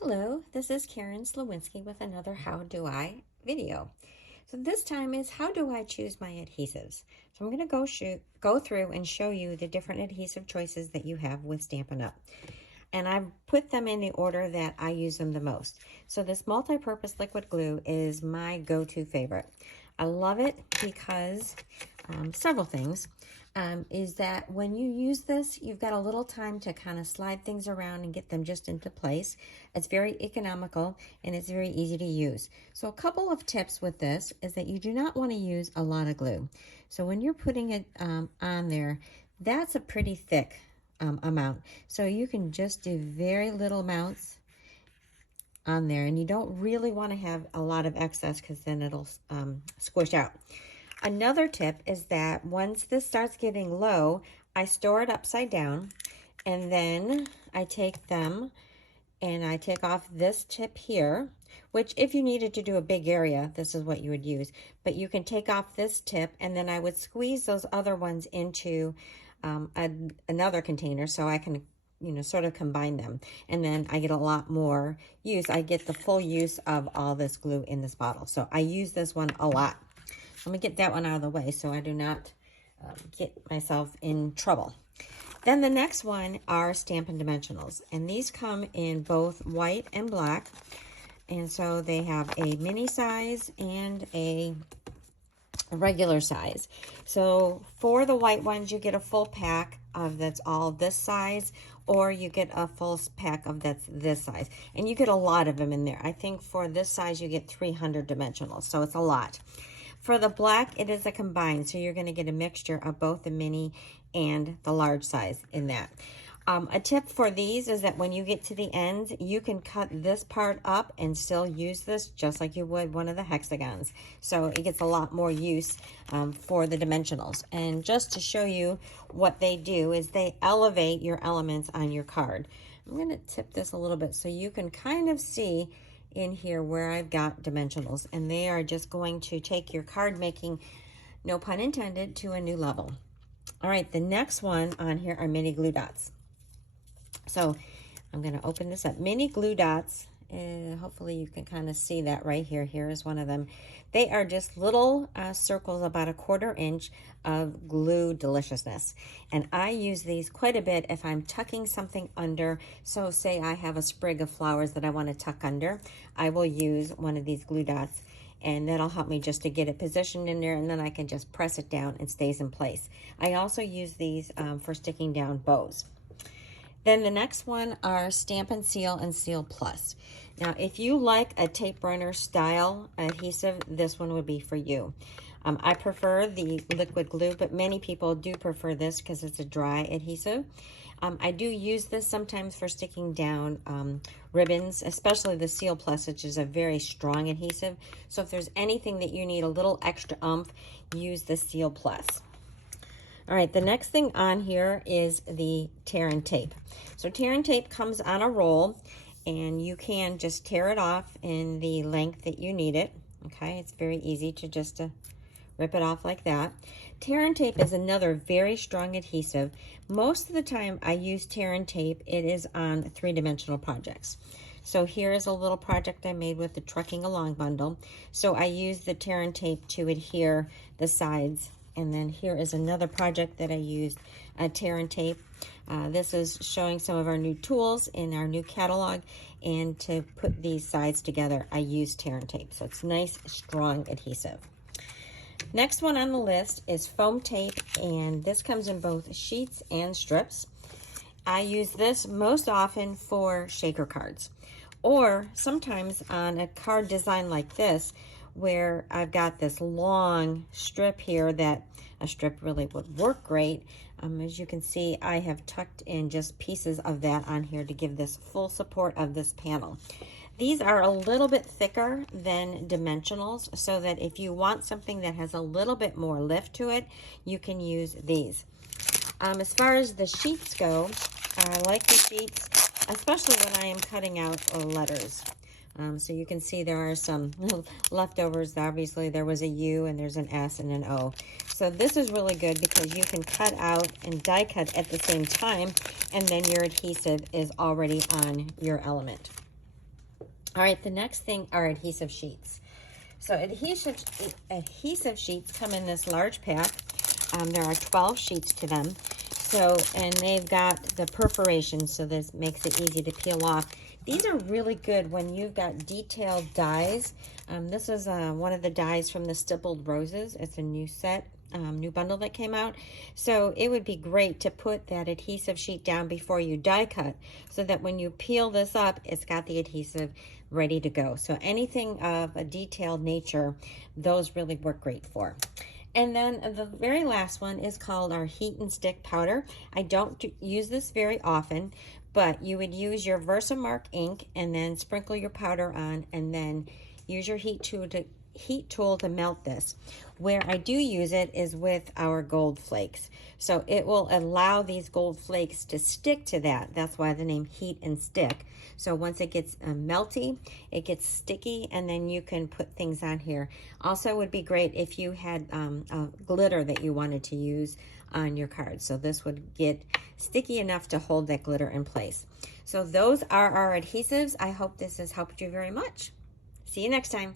Hello, this is Karen Sliwinski with another How Do I video. So this time is how do I choose my adhesives? So I'm going to go through and show you the different adhesive choices that you have with Stampin' Up. And I've put them in the order that I use them the most. So this multi-purpose liquid glue is my go-to favorite. I love it because several things. Is that when you use this, you've got a little time to kind of slide things around and get them just into place. It's very economical and it's very easy to use. So a couple of tips with this is that you do not want to use a lot of glue. So when you're putting it on there, that's a pretty thick amount. So you can just do very little amounts on there, and you don't really want to have a lot of excess because then it'll squish out. Another tip is that once this starts getting low, I store it upside down, and then I take them and I take off this tip here, which if you needed to do a big area, this is what you would use. But you can take off this tip, and then I would squeeze those other ones into another container so I can sort of combine them, and then I get a lot more use. I get the full use of all this glue in this bottle. So I use this one a lot. Let me get that one out of the way so I do not get myself in trouble. Then the next one are Stampin Dimensionals, and these come in both white and black. And so they have a mini size and a regular size. So for the white ones, you get a full pack of that's all this size, or you get a full pack of that's this size. And you get a lot of them in there. I think for this size, you get 300 dimensionals, so it's a lot. For the black, it is a combined, so you're going to get a mixture of both the mini and the large size in that. A tip for these is that when you get to the ends, you can cut this part up and still use this just like you would one of the hexagons. So it gets a lot more use for the dimensionals. And just to show you what they do is they elevate your elements on your card. I'm going to tip this a little bit so you can kind of see in here where I've got dimensionals, and they are just going to take your card making, no pun intended, to a new level. All right, the next one on here are mini glue dots. So I'm going to open this up. Mini glue dots, hopefully you can kind of see that right here. Here is one of them. They are just little circles about 1/4 inch of glue deliciousness. And I use these quite a bit if I'm tucking something under. So say I have a sprig of flowers that I want to tuck under. I will use one of these glue dots, and that'll help me just to get it positioned in there, and then I can just press it down and it stays in place. I also use these for sticking down bows. Then the next one are Stampin' Seal and Seal Plus. Now, if you like a tape runner style adhesive, this one would be for you. I prefer the liquid glue, but many people do prefer this because it's a dry adhesive. I do use this sometimes for sticking down ribbons, especially the Seal Plus, which is a very strong adhesive. So if there's anything that you need a little extra oomph, use the Seal Plus. All right, the next thing on here is the Taran Tape. So Taran Tape comes on a roll, and you can just tear it off in the length that you need it. Okay, it's very easy to just rip it off like that. Taran Tape is another very strong adhesive. Most of the time I use Taran Tape, it is on 3-dimensional projects. So here is a little project I made with the Trucking Along bundle. So I use the Taran Tape to adhere the sides. And then here is another project that I used, Taran Tape. This is showing some of our new tools in our new catalog. And to put these sides together, I use Taran Tape. So it's nice, strong adhesive. Next one on the list is foam tape, and this comes in both sheets and strips. I use this most often for shaker cards, or sometimes on a card design like this, where I've got this long strip here that a strip really would work great. As you can see, I have tucked in just pieces of that on here to give this full support of this panel. These are a little bit thicker than dimensionals, so that if you want something that has a little bit more lift to it, you can use these. As far as the sheets go, I like the sheets, especially when I am cutting out letters. So you can see there are some leftovers. Obviously, there was a U and there's an S and an O. So this is really good because you can cut out and die cut at the same time, and then your adhesive is already on your element. All right, the next thing are adhesive sheets. So adhesive sheets come in this large pack. There are 12 sheets to them. So, and they've got the perforation, so this makes it easy to peel off. These are really good when you've got detailed dies. This is one of the dies from the Stippled Roses. It's a new set, new bundle that came out. So it would be great to put that adhesive sheet down before you die cut, so that when you peel this up, it's got the adhesive ready to go. So anything of a detailed nature, those really work great for. And then the very last one is called our heat and stick powder. I don't use this very often, but you would use your Versamark ink and then sprinkle your powder on, and then use your heat tool to melt this. Where I do use it is with our gold flakes. So it will allow these gold flakes to stick to that. That's why the name heat and stick. So once it gets melty, it gets sticky, and then you can put things on here. Also, it would be great if you had a glitter that you wanted to use on your cards. So this would get sticky enough to hold that glitter in place. So those are our adhesives. I hope this has helped you very much. See you next time.